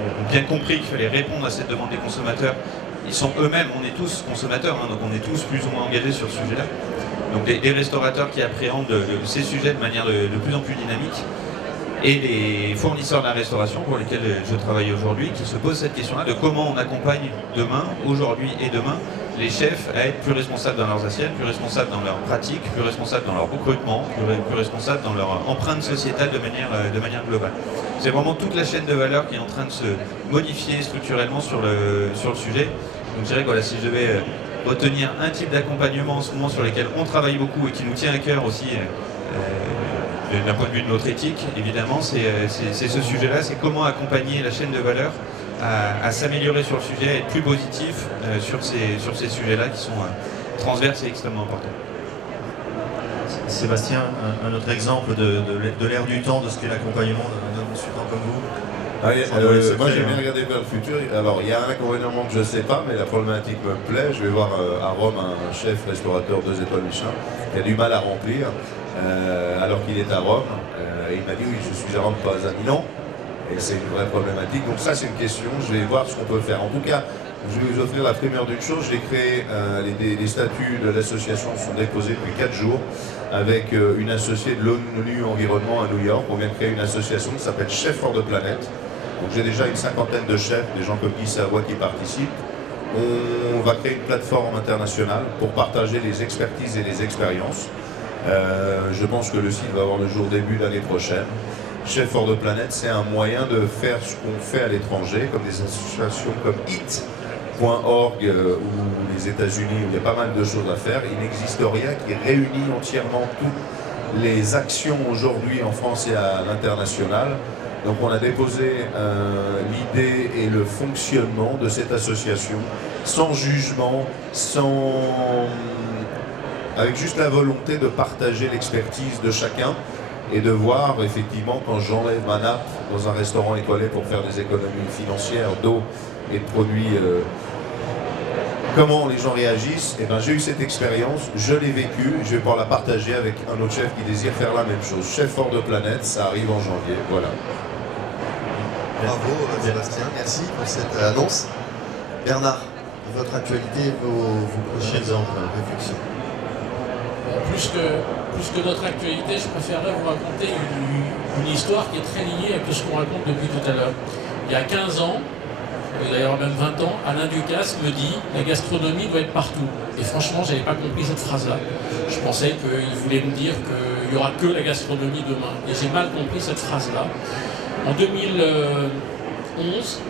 ont bien compris qu'il fallait répondre à cette demande des consommateurs. Ils sont eux-mêmes, on est tous consommateurs, hein, donc on est tous plus ou moins engagés sur ce sujet-là. Donc des restaurateurs qui appréhendent ces sujets de manière de plus en plus dynamique, et les fournisseurs de la restauration pour lesquels je travaille aujourd'hui, qui se posent cette question-là de comment on accompagne demain, aujourd'hui et demain, les chefs à être plus responsables dans leurs assiettes, plus responsables dans leurs pratiques, plus responsables dans leur recrutement, plus responsables dans leur empreinte sociétale de manière globale. C'est vraiment toute la chaîne de valeur qui est en train de se modifier structurellement sur le sujet. Donc je dirais que voilà, si je devais retenir un type d'accompagnement en ce moment sur lequel on travaille beaucoup et qui nous tient à cœur aussi d'un point de vue de notre éthique, évidemment, c'est ce sujet-là, c'est comment accompagner la chaîne de valeur à s'améliorer sur le sujet, à être plus positif sur ces sujets-là qui sont transverses et extrêmement importants. Sébastien, un autre exemple de l'ère du temps, de ce qu'est l'accompagnement d'un consultant comme vous. Moi j'ai bien regardé vers le futur. Alors il y a un inconvénient que je ne sais pas, mais la problématique me plaît. Je vais voir à Rome un chef restaurateur 2 étoiles Michelin qui a du mal à remplir alors qu'il est à Rome. Et il m'a dit oui, je suis à Rome, pas à Milan. Et c'est une vraie problématique. Donc ça c'est une question, je vais voir ce qu'on peut faire. En tout cas, je vais vous offrir la primeur d'une chose. J'ai créé, les statuts de l'association sont déposés depuis 4 jours avec une associée de l'ONU Environnement à New York. On vient de créer une association qui s'appelle Chef for the Planet. Donc j'ai déjà une 50aine de chefs, des gens comme Guy Savoie qui participent. On va créer une plateforme internationale pour partager les expertises et les expériences. Je pense que le site va avoir le jour début l'année prochaine. Chef for the Planet, c'est un moyen de faire ce qu'on fait à l'étranger, comme des associations comme HIT.org ou les États-Unis, où il y a pas mal de choses à faire. Il n'existe rien qui réunit entièrement toutes les actions aujourd'hui en France et à l'international. Donc on a déposé l'idée et le fonctionnement de cette association sans jugement, avec juste la volonté de partager l'expertise de chacun et de voir effectivement quand j'enlève ma nappe dans un restaurant étoilé pour faire des économies financières d'eau et de produits, comment les gens réagissent. Et ben j'ai eu cette expérience, je l'ai vécue, je vais pouvoir la partager avec un autre chef qui désire faire la même chose. Chef for the Planet, ça arrive en janvier, voilà. Bravo Sébastien, merci pour cette annonce. Bernard, votre actualité, vos prochaines réflexions. Plus que notre actualité, je préférerais vous raconter une histoire qui est très liée à ce qu'on raconte depuis tout à l'heure. Il y a 15 ans, d'ailleurs même 20 ans, Alain Ducasse me dit « la gastronomie doit être partout ». Et franchement, je n'avais pas compris cette phrase-là. Je pensais qu'il voulait me dire qu'il n'y aura que la gastronomie demain. Et j'ai mal compris cette phrase-là. En 2011,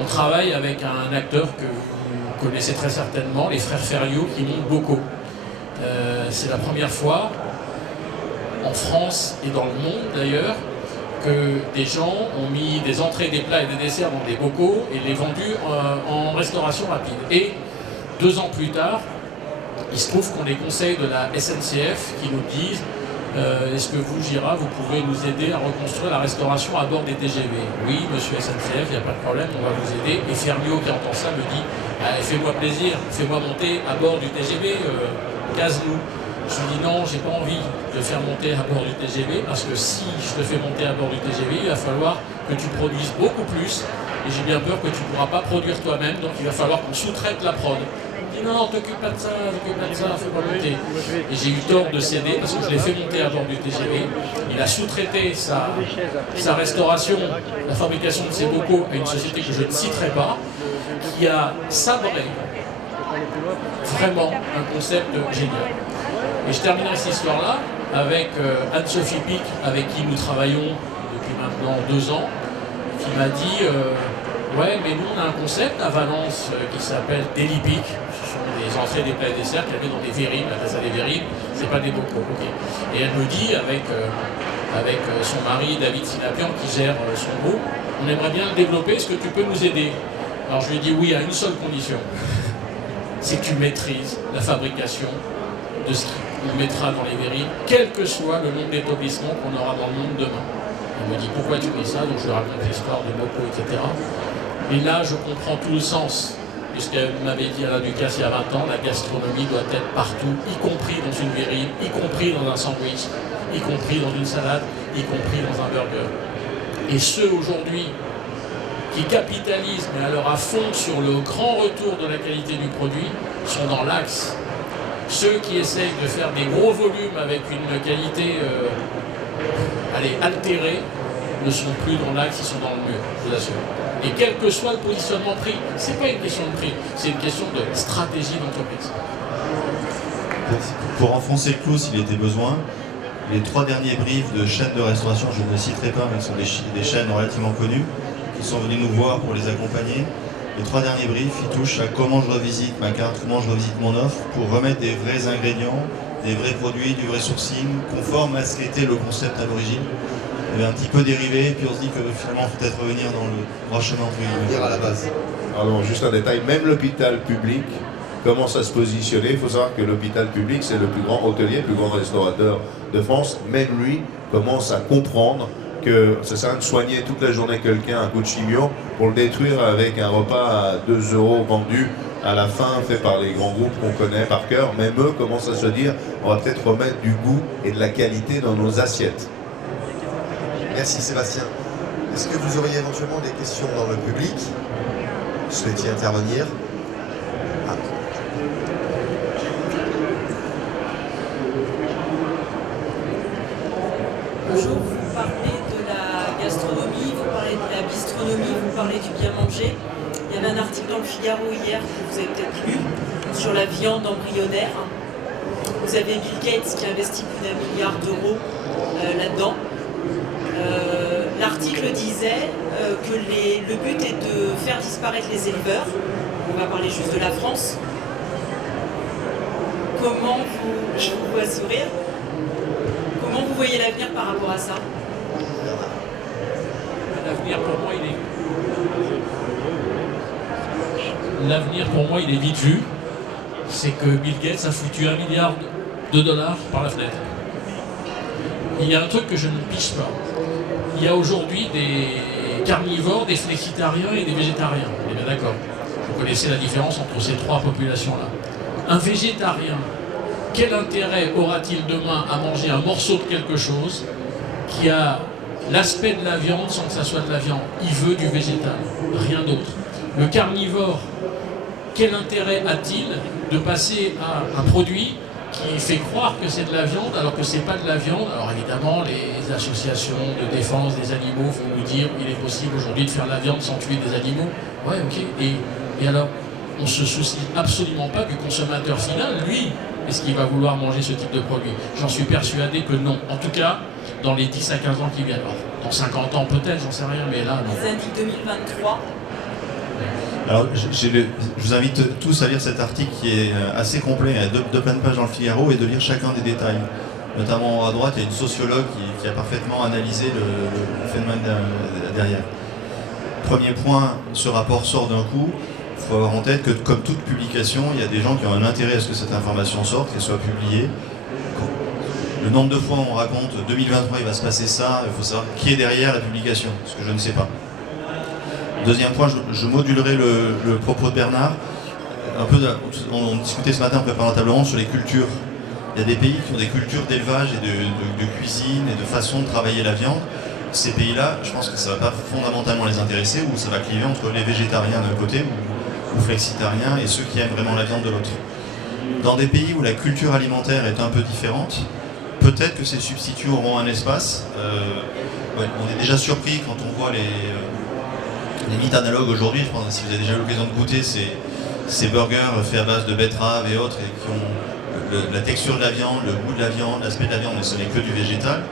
on travaille avec un acteur que vous connaissez très certainement, les frères Ferriot, qui montent Bocaux. C'est la première fois, en France et dans le monde d'ailleurs, que des gens ont mis des entrées, des plats et des desserts dans des bocaux et les vendus en restauration rapide. Et 2 ans plus tard, il se trouve qu'on a des conseils de la SNCF qui nous disent Est-ce que vous, Gira, vous pouvez nous aider à reconstruire la restauration à bord des TGV? Oui, monsieur SNCF, il n'y a pas de problème, on va vous aider. Et Fermio, qui entend ça, me dit fais-moi plaisir, fais-moi monter à bord du TGV, case-nous. Je lui dis non, j'ai pas envie de faire monter à bord du TGV, parce que si je te fais monter à bord du TGV, il va falloir que tu produises beaucoup plus, et j'ai bien peur que tu ne pourras pas produire toi-même, donc il va falloir qu'on sous-traite la prod. Il dit non, t'occupe pas de ça, fais-moi monter. Et j'ai eu tort de céder, parce que je l'ai fait monter à bord du TGV. Il a sous-traité sa restauration, la fabrication de ses bocaux à une société que je ne citerai pas, qui a sabré vraiment un concept génial. Et je terminerai cette histoire-là avec Anne-Sophie Pic, avec qui nous travaillons depuis maintenant 2 ans, qui m'a dit ouais, mais nous on a un concept à Valence qui s'appelle Daily Pic. Ce sont des entrées, des plats et desserts qu'elle met dans des verrines, elle appelle ça des verrines, c'est pas des bocaux. Okay. Et elle me dit, avec son mari David Sinapian qui gère son groupe, on aimerait bien le développer, est-ce que tu peux nous aider? Alors je lui ai dit oui à une seule condition, c'est que tu maîtrises la fabrication de ce qu'on mettra dans les verrines, quel que soit le nombre d'établissements qu'on aura dans le monde demain. Il me dit pourquoi tu fais ça, donc je lui raconte l'histoire des bocaux, etc. Et là je comprends tout le sens, puisqu'elle m'avait dit Alain Ducasse il y a 20 ans, la gastronomie doit être partout, y compris dans une verrine, y compris dans un sandwich, y compris dans une salade, y compris dans un burger. Et ceux aujourd'hui qui capitalisent, mais alors à fond sur le grand retour de la qualité du produit, sont dans l'axe. Ceux qui essayent de faire des gros volumes avec une qualité altérée ne sont plus dans l'axe, ils sont dans le mur, je vous assure. Et quel que soit le positionnement prix, c'est pas une question de prix, c'est une question de stratégie d'entreprise. Pour enfoncer le clou s'il était besoin, les 3 derniers briefs de chaînes de restauration, je ne les citerai pas, mais ce sont des chaînes relativement connues, qui sont venus nous voir pour les accompagner. Les 3 derniers briefs, ils touchent à comment je revisite ma carte, comment je revisite mon offre, pour remettre des vrais ingrédients, des vrais produits, du vrai sourcing, conforme à ce qu'était le concept à l'origine. Il y avait un petit peu dérivé, puis on se dit que finalement, il faut peut-être revenir dans le droit chemin. Dire à la base. Alors, juste un détail, même l'hôpital public commence à se positionner. Il faut savoir que l'hôpital public, c'est le plus grand hôtelier, le plus grand restaurateur de France. Même lui commence à comprendre que ça sert à rien de soigner toute la journée quelqu'un à coup de chimio pour le détruire avec un repas à 2 € vendu à la fin, fait par les grands groupes qu'on connaît par cœur. Même eux commencent à se dire, on va peut-être remettre du goût et de la qualité dans nos assiettes. Merci Sébastien. Est-ce que vous auriez éventuellement des questions dans le public? Souhaitiez intervenir? Bonjour, vous parlez de la gastronomie, vous parlez de la bistronomie, vous parlez du bien manger. Il y avait un article dans le Figaro hier que vous avez peut-être lu sur la viande embryonnaire. Vous avez Bill Gates qui investit plus d'1 milliard d'euros là-dedans. L'article disait que le but est de faire disparaître les éleveurs. On va parler juste de la France. Comment vous, je vous vois sourire, comment vous voyez l'avenir par rapport à ça? L'avenir pour moi il est vite vu. C'est que Bill Gates a foutu $1 milliard par la fenêtre. Il y a un truc que je ne piche pas. Il y a aujourd'hui des carnivores, des flexitariens et des végétariens. On est bien d'accord. Vous connaissez la différence entre ces 3 populations-là. Un végétarien, quel intérêt aura-t-il demain à manger un morceau de quelque chose qui a l'aspect de la viande sans que ça soit de la viande? Il veut du végétal, rien d'autre. Le carnivore, quel intérêt a-t-il de passer à un produit qui fait croire que c'est de la viande alors que c'est pas de la viande? Alors évidemment, les associations de défense des animaux vont nous dire qu'il est possible aujourd'hui de faire de la viande sans tuer des animaux. Ouais, ok. Et alors, on se soucie absolument pas du consommateur final, lui. Est-ce qu'il va vouloir manger ce type de produit? J'en suis persuadé que non. En tout cas, dans les 10 à 15 ans qui viennent. Alors, dans 50 ans peut-être, j'en sais rien, mais là, non. Ils indiquent 2023. Alors, je vous invite tous à lire cet article qui est assez complet, il y a deux plein de pages dans le Figaro, et de lire chacun des détails. Notamment à droite, il y a une sociologue qui a parfaitement analysé le phénomène derrière. Premier point, ce rapport sort d'un coup. Il faut avoir en tête que, comme toute publication, il y a des gens qui ont un intérêt à ce que cette information sorte, qu'elle soit publiée. Le nombre de fois on raconte 2023 il va se passer ça, il faut savoir qui est derrière la publication, ce que je ne sais pas. Deuxième point, je modulerai le propos de Bernard. On discutait ce matin en préparant la table ronde sur les cultures. Il y a des pays qui ont des cultures d'élevage et de cuisine et de façon de travailler la viande. Ces pays-là, je pense que ça ne va pas fondamentalement les intéresser, ou ça va cliver entre les végétariens d'un côté ou flexitariens et ceux qui aiment vraiment la viande de l'autre. Dans des pays où la culture alimentaire est un peu différente, peut-être que ces substituts auront un espace. On est déjà surpris quand on voit les mythes analogues aujourd'hui. Je pense que si vous avez déjà eu l'occasion de goûter ces burgers faits à base de betteraves et autres, et qui ont la texture de la viande, le goût de la viande, l'aspect de la viande, mais ce n'est que du végétal.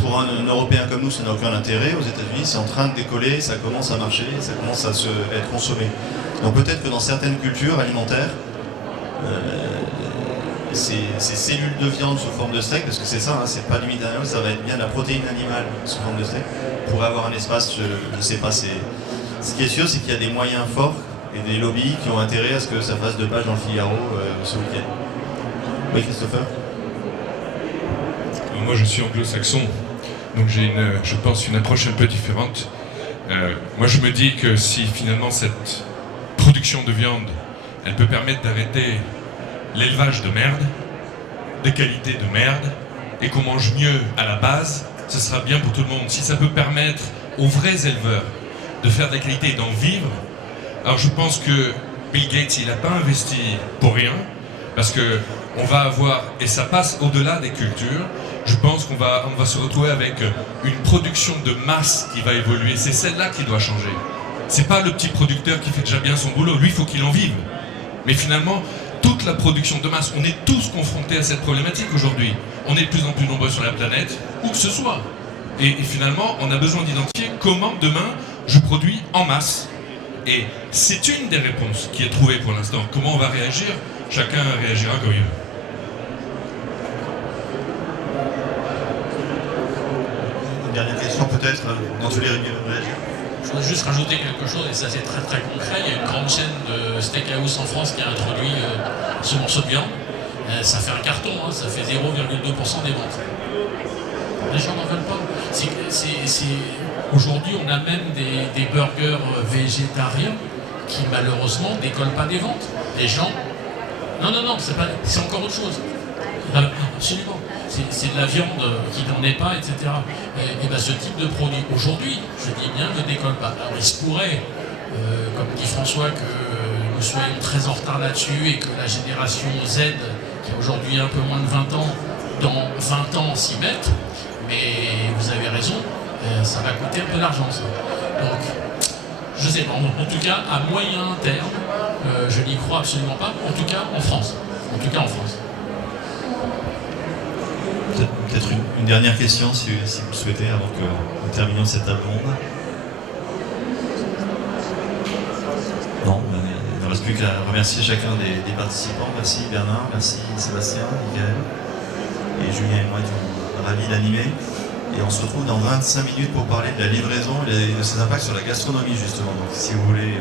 Pour un Européen comme nous, ça n'a aucun intérêt. Aux États-Unis, c'est en train de décoller, ça commence à marcher, ça commence à être consommé. Donc peut-être que dans certaines cultures alimentaires, ces cellules de viande sous forme de steak, parce que c'est ça, hein, c'est pas du mythe analogue, ça va être bien la protéine animale sous forme de steak, pourrait avoir un espace, je ne sais pas. Ce qui est sûr, c'est qu'il y a des moyens forts et des lobbies qui ont intérêt à ce que ça fasse 2 pages dans le Figaro ce week-end. Oui, Christopher? Moi, je suis anglo-saxon, donc j'ai je pense, une approche un peu différente. Moi, je me dis que si finalement cette production de viande, elle peut permettre d'arrêter l'élevage de merde, des qualités de merde, et qu'on mange mieux à la base, ce sera bien pour tout le monde. Si ça peut permettre aux vrais éleveurs de faire de la qualité et d'en vivre, alors je pense que Bill Gates, il n'a pas investi pour rien, parce que on va avoir, et ça passe au-delà des cultures, je pense qu'on va se retrouver avec une production de masse qui va évoluer. C'est celle-là qui doit changer. C'est pas le petit producteur qui fait déjà bien son boulot, lui il faut qu'il en vive. Mais finalement, toute la production de masse, on est tous confrontés à cette problématique aujourd'hui. On est de plus en plus nombreux sur la planète, où que ce soit. Et finalement, on a besoin d'identifier comment demain je produis en masse. Et c'est une des réponses qui est trouvée pour l'instant. Comment on va réagir? Chacun réagira comme il veut. Une dernière question peut-être, dans tous les réagir. Je voudrais juste rajouter quelque chose, et ça c'est très très concret. Il y a une grande chaîne de steakhouse en France qui a introduit ce morceau de viande. Ça fait un carton, hein, ça fait 0,2% des ventes. Les gens n'en veulent pas. Aujourd'hui, on a même des burgers végétariens qui malheureusement décollent pas des ventes. Les gens... Non, c'est encore autre chose. Absolument. C'est de la viande qui n'en est pas, etc. Et ben ce type de produit, aujourd'hui, je dis bien, ne décolle pas. Alors il se pourrait, comme dit François, que nous soyons très en retard là-dessus et que la génération Z, qui a aujourd'hui un peu moins de 20 ans, dans 20 ans s'y mette. Mais vous avez raison, ça va coûter un peu d'argent, ça. Donc, je sais pas, en tout cas, à moyen terme, je n'y crois absolument pas, en tout cas en France. Peut-être une dernière question, si vous le souhaitez, avant que nous terminions cette table ronde. Non, il ne reste plus qu'à remercier chacun des participants. Merci Bernard, merci Sébastien, Michael et Julien et moi étions ravis d'animer. Et on se retrouve dans 25 minutes pour parler de la livraison et de ses impacts sur la gastronomie justement. Donc si vous voulez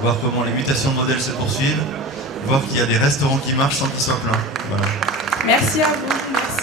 voir comment les mutations de modèles se poursuivent, voir qu'il y a des restaurants qui marchent sans qu'ils soient pleins. Voilà. Merci à vous. Merci.